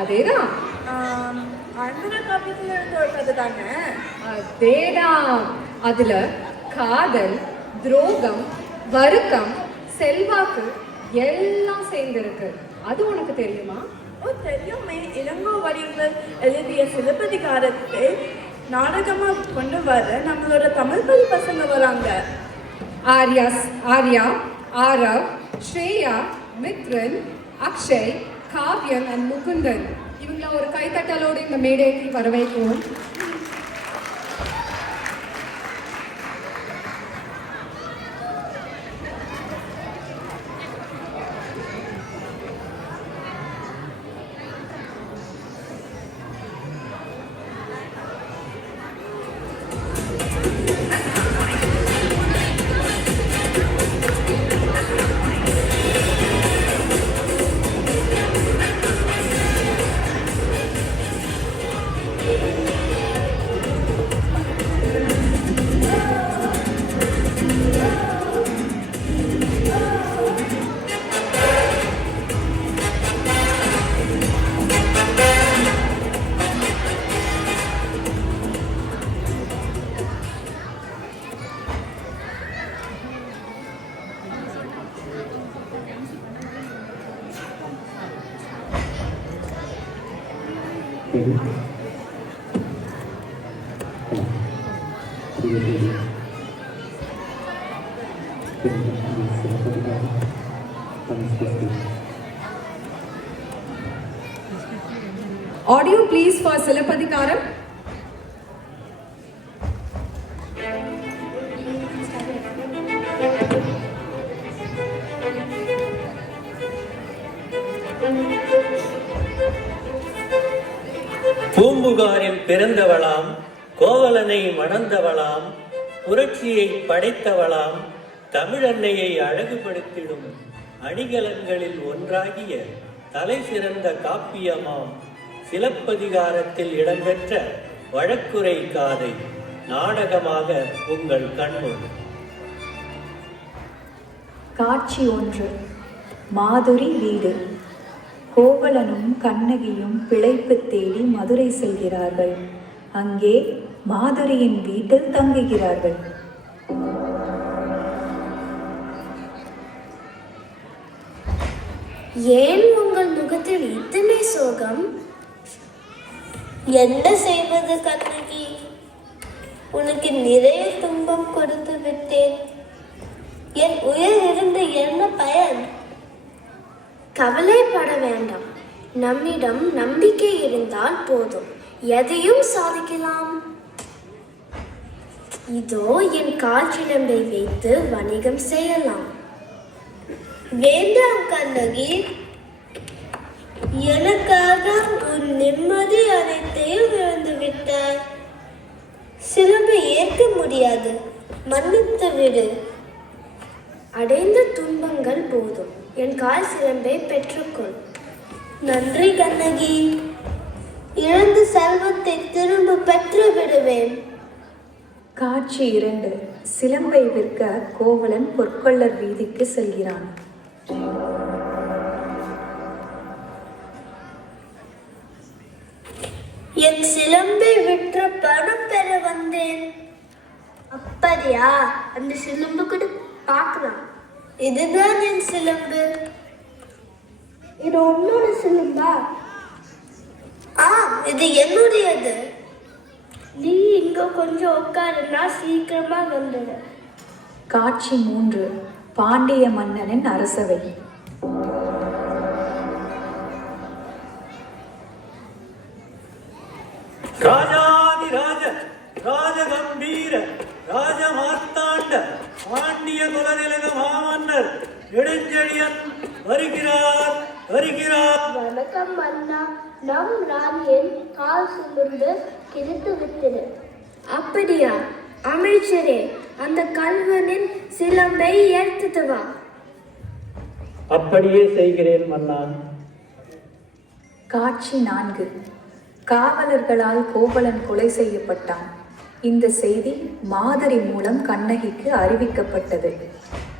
அதேதான். அந்த காப்பியத்துல இருந்து ஒரு கதை தானே? அதேதான். அதுல காதல், துரோகம், வருத்தம், செல்வாக்கு எல்லாம் சேர்ந்திருக்கு. அது உனக்கு தெரியுமா? ஓ தெரியுமே. இளங்கோ வடிவங்கள் எழுதிய சிலப்பதிகாரத்தை நாடகமா கொண்டு வர நம்மளோட தமிழ் பள்ளி பசங்க வராங்க. ஆர்யா, ஆரவ், ஸ்ரேயா, மித்ரன், அக்ஷய், காவ்யன் அண்ட் முகுந்தன் இவங்கள ஒரு கைத்தட்டலோடு இந்த மேடைக்கு வரவேற்கும். Audio please for Silapadikaram. பூம்புகாரில் பிறந்தவளாம், கோவலனை மணந்தவளாம், புரட்சியை படைத்தவளாம், தமிழன்னையை அழகுபடுத்திடும் அணிகலன்களில் ஒன்றாகிய தலை சிறந்த காப்பியமாம் சிலப்பதிகாரத்தில் இடம்பெற்ற வழக்குரை காதை நாடகமாக உங்கள் கண்முன். காட்சி 1. மாதுரி வீடு. கோவலனும் கண்ணகியும் பிழைப்பு தேடி மதுரை செல்கிறார்கள். அங்கே மாதுரியின் வீட்டில் தங்குகிறார்கள். ஏன் உங்கள் முகத்தில் இத்தனை சோகம்? என்ன செய்வது கண்ணகி? உனக்கு நிறைய துன்பம் கொடுத்து விட்டேன். என் உயிர் இருந்து என்ன பயன்? கவலைப்பட வேண்டாம். நம்மிடம் நம்பிக்கை இருந்தால் போதும், எதையும் சாதிக்கலாம். இதோ என் கால் சிலம்பை வைத்து வணிகம் செய்யலாம். வேண்டாம் கண்ணகி, எனக்காக ஒரு நிம்மதி அனைத்தையும் இழந்து விட்டார். சிலம்பை ஏற்க முடியாது, மன்னித்து விடு. அடைந்த துன்பங்கள் போதும், என் கால் சிலம்பை பெற்றுக்கொள். நன்றி கண்ணகி, இழந்த செல்வத்தை திரும்ப பெற்று விடுவேன். காட்சி 2. சிலம்பை விற்க கோவலன் பொற்கொள்ளர் வீதிக்கு செல்கிறான். என் சிலம்பை விற்ற பணம் பெற வந்தேன். அப்படியா? அந்த சிலம்பு கூட பார்க்கலாம். இதுதான் என் சிலம்பு. இது உன்னோட சிலம்பா? இது என்னுடையது. நீ இங்க கொஞ்சம் உட்காருன்னா சீக்கிரமா வந்துடு. காட்சி 3. பாண்டிய மன்னனின் அரசவை. ராஜாதிராஜ ராஜகம்பீர ராஜமார்த்தாண்ட பாண்டிய குலநிலக மாமன்னர் நெடுஞ்செழியன் வருகிறார். வணக்கம் மன்னா. நம் ராணியின் கால் சிலம்பு கிழித்து விட்டது. அப்படியா? அமைச்சரே, அந்த கல்வனின் சிலம்பை எடுத்துட்டு வா. அப்படியே செய்கிறேன் மன்னா. காட்சி 4. காவலர்களால் கோவலன் கொலை செய்யப்பட்டான். இந்த செய்தி மாதரி மூலம் கண்ணகிக்கு அறிவிக்கப்பட்டது.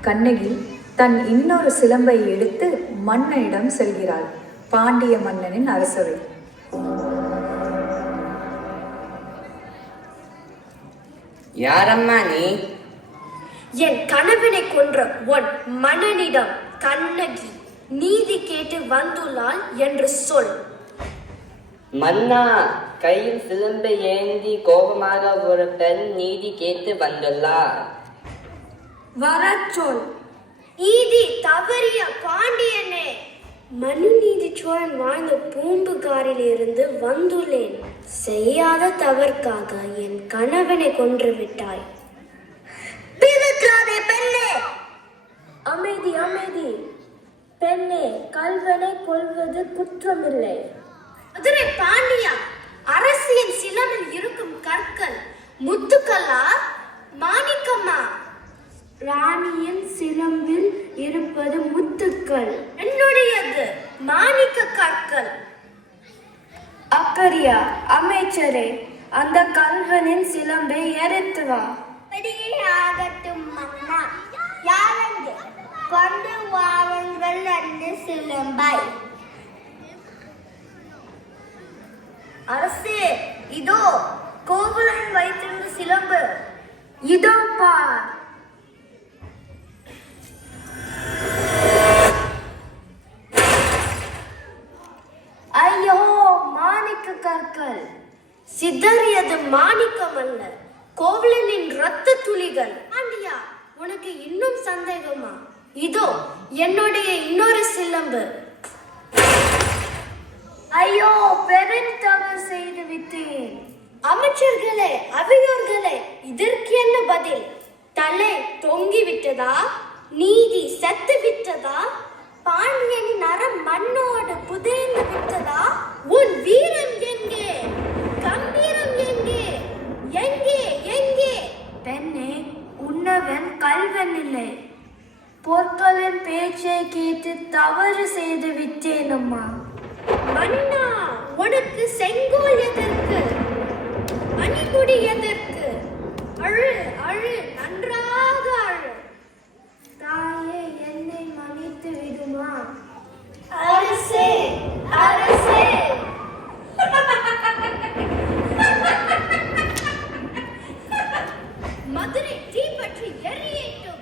கண்ணகி தன் இன்னொரு சிலம்பை எடுத்து மன்னனிடம் செல்கிறாள். பாண்டிய மன்னனின் அரசவை. யாரம்மா நீ? என் கணவனை கொன்ற உன் மன்னனிடம் கண்ணகி நீதி கேட்டு வந்துள்ளாள் என்று சொல். மன்னா, கையில் சிலம்பை ஏந்தி கோபமாக ஒரு பெண் நீதி கேட்டு வந்துள்ளார். வரச் சொல். நீதி தவறிய பாண்டியனே, மனுநீதி சோழன் வாழ்ந்த பூம்புகாரிலிருந்து வந்துள்ளேன். செய்யாத தவறுக்காக என் கணவனை கொன்று விட்டாய். பெண்ணே, அமைதி அமைதி. பெண்ணே, கல்வனை கொல்வது குற்றமில்லை. மதுரை பாண்டியா, அரசியின் சிலம்பில் இருக்கும் கற்கள் முத்துக்கல்லா மாணிக்கம்மா? ராணியின் சிலம்பில் இருப்பது முத்துக்கள், என்னுடையது மாணிக்க கற்கள். அக்கரியா அமைச்சரே, அந்த கல்வனின் சிலம்பை எரித்து வா. ஆகட்டும் மன்னா. யாரங்கு கொண்டு வாருங்கள் அந்த சிலம்பை. அரசே, இதோ கோவலன் வைத்திருந்த சிலம்பு. இதோ பார். ஐயோ, மாணிக்க கற்கள். சிதறியது மாணிக்கம் அல்ல, கோவலனின் இரத்த துளிகள். பாண்டியா, உனக்கு இன்னும் சந்தேகமா? இதோ என்னுடைய இன்னொரு சிலம்பு. ஐயோ, பெருந்தவறு செய்து விட்டேன். அமைச்சர்களே, அவையோர்களே, இதற்கு என்ன பதில்? தலை தொங்கி விட்டதா? நீதி செத்து விட்டதா? பாண்டியனின் அறம் மண்ணோடு புதைந்து விட்டதா? உன் வீரம் எங்கே? கம்பீரம் எங்கே? எங்கே எங்கே? பெண்ணே, உன்னவன் கல்வன் இல்லை. பொற்களின் பேச்சை கேட்டு தவறு செய்து விட்டேன் அம்மா. மன்னா, உனக்கு செங்கோல் எதற்கு? மணிமுடி எதற்கு? அழு அழு, நன்றாக அழு. தாயே, என்னை மன்னித்து விடுமா? அரசே, அரசே. மதுரை தீப்பற்றி எரியட்டும்,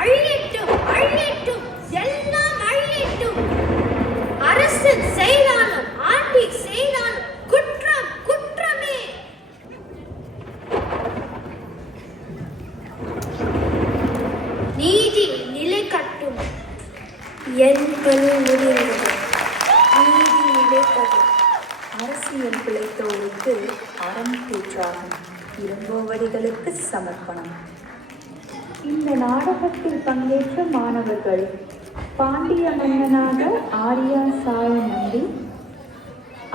அழியட்டும், அழியட்டும், எல்லாம் அழியட்டும். அரசன் செய்தாலும் ஆண்டி செய்தாலும் குற்றம் குற்றமே. நீதி நிலை கட்டும். என் பணி முடிந்தது. நீதி நிலைப்பது. அரசியல் பிழைத்தோருக்கு அறம் கூற்றாகும். இளங்கோவடிகளுக்கு சமர்ப்பணம். இந்த நாடகத்தில் பங்கேற்ற மாணவர்கள்: பாண்டிய மன்னனாக ஆரியா சாய் நம்பி,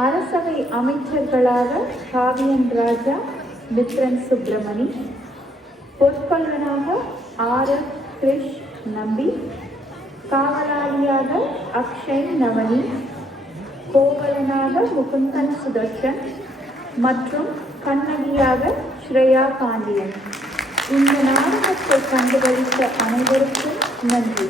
அரசவை அமைச்சர்களாக காவியன் ராஜா மித்ரன் சுப்பிரமணி, பொற்கொள்ளனாக ஆர்.எஸ். கிருஷ் நம்பி, காவலாளியாக அக்ஷய் நவனி, கோவலனாக முகுந்தன் சுதர்ஷன் மற்றும் கண்ணகியாக ஸ்ரேயா பாண்டியன். இந்த நாடகத்தை கண்டுகளித்த அனைவருக்கும் நன்றி.